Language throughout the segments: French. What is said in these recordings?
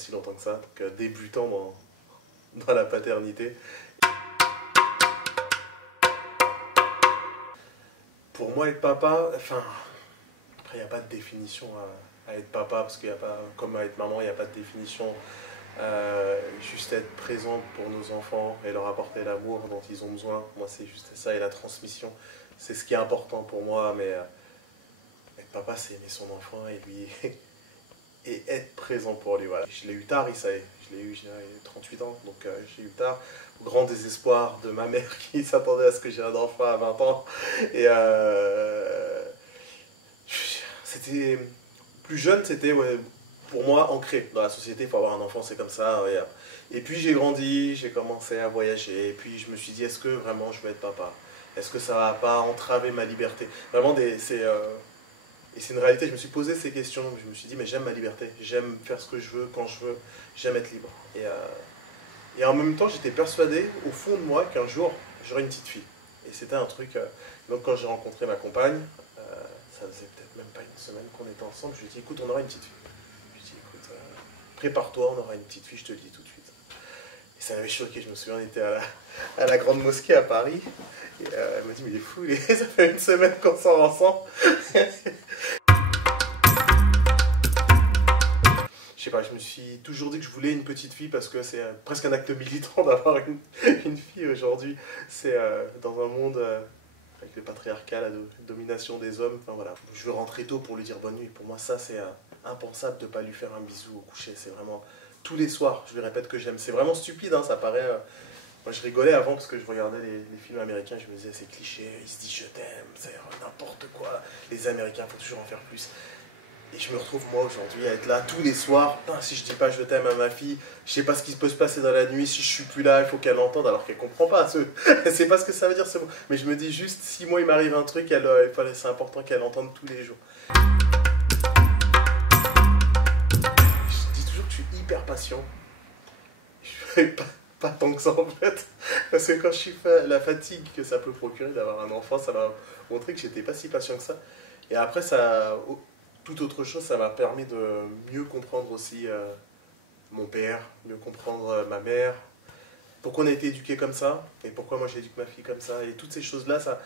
si longtemps que ça, donc débutant dans la paternité. Pour moi, être papa, enfin, après, il n'y a pas de définition à être papa, parce qu'il n'y a pas, comme à être maman, il n'y a pas de définition. Juste être présent pour nos enfants et leur apporter l'amour dont ils ont besoin. Moi, c'est juste ça, et la transmission, c'est ce qui est important pour moi. Mais être papa, c'est aimer son enfant et lui et être présent pour lui. Voilà. Je l'ai eu tard, il savait. Je l'ai eu, j'ai 38 ans, donc j'ai eu tard. Au grand désespoir de ma mère qui s'attendait à ce que j'ai un enfant à 20 ans. Et c'était plus jeune, c'était pour moi ancré dans la société. Il faut avoir un enfant, c'est comme ça. Et puis j'ai grandi, j'ai commencé à voyager. Et puis je me suis dit, est-ce que vraiment je veux être papa? Est-ce que ça va pas entraver ma liberté? Vraiment, et c'est une réalité. Je me suis posé ces questions. Je me suis dit, mais j'aime ma liberté. J'aime faire ce que je veux, quand je veux. J'aime être libre. Et en même temps, j'étais persuadé, au fond de moi, qu'un jour, j'aurais une petite fille. Et c'était un truc... donc quand j'ai rencontré ma compagne, ça faisait peut-être même pas une semaine qu'on était ensemble, je lui ai dit, écoute, on aura une petite fille. Je lui ai dit, écoute, prépare-toi, on aura une petite fille, je te le dis tout de suite. Et ça m'avait choqué. Je me souviens, on était à la Grande Mosquée à Paris. Et elle m'a dit, mais il est fou, ça fait une semaine qu'on sort ensemble. Je sais pas, je me suis toujours dit que je voulais une petite fille parce que c'est presque un acte militant d'avoir une fille aujourd'hui. C'est dans un monde avec le patriarcat, la domination des hommes. Enfin voilà, je veux rentrer tôt pour lui dire bonne nuit. Pour moi, ça c'est impensable de ne pas lui faire un bisou au coucher. C'est vraiment tous les soirs, je lui répète que j'aime. C'est vraiment stupide, hein, ça paraît. Moi je rigolais avant parce que je regardais les films américains. Je me disais, c'est cliché, il se dit je t'aime, c'est n'importe quoi. Les Américains, il faut toujours en faire plus. Et je me retrouve moi aujourd'hui à être là tous les soirs. Putain, si je dis pas je t'aime à ma fille, je sais pas ce qui peut se passer dans la nuit, si je suis plus là, il faut qu'elle l'entende alors qu'elle comprend pas. Elle sait pas ce que ça veut dire ce mot. Mais je me dis juste, si moi il m'arrive un truc, c'est important qu'elle entende tous les jours. Je dis toujours que je suis hyper patient. Je fais pas tant que ça en fait. Parce que quand je suis la fatigue que ça peut procurer d'avoir un enfant, ça m'a montré que j'étais pas si patient que ça. Et après ça... Toute autre chose, ça m'a permis de mieux comprendre aussi mon père, mieux comprendre ma mère, pourquoi on a été éduqués comme ça, et pourquoi moi j'éduque ma fille comme ça, et toutes ces choses-là, ça...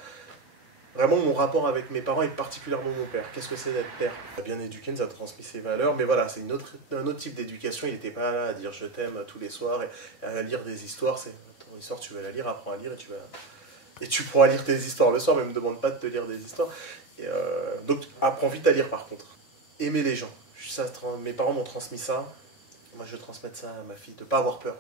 Vraiment, mon rapport avec mes parents, et particulièrement mon père. Qu'est-ce que c'est d'être père? Il a bien éduqué, il nous a transmis ses valeurs, mais voilà, c'est un autre type d'éducation. Il n'était pas là à dire je t'aime tous les soirs, et à lire des histoires. C'est ton histoire, tu veux la lire, apprends à lire, et tu pourras lire tes histoires le soir, mais ne me demande pas de te lire des histoires. Donc apprends vite à lire par contre. Aimer les gens. Mes parents m'ont transmis ça. Moi je vais transmettre ça à ma fille, de ne pas avoir peur.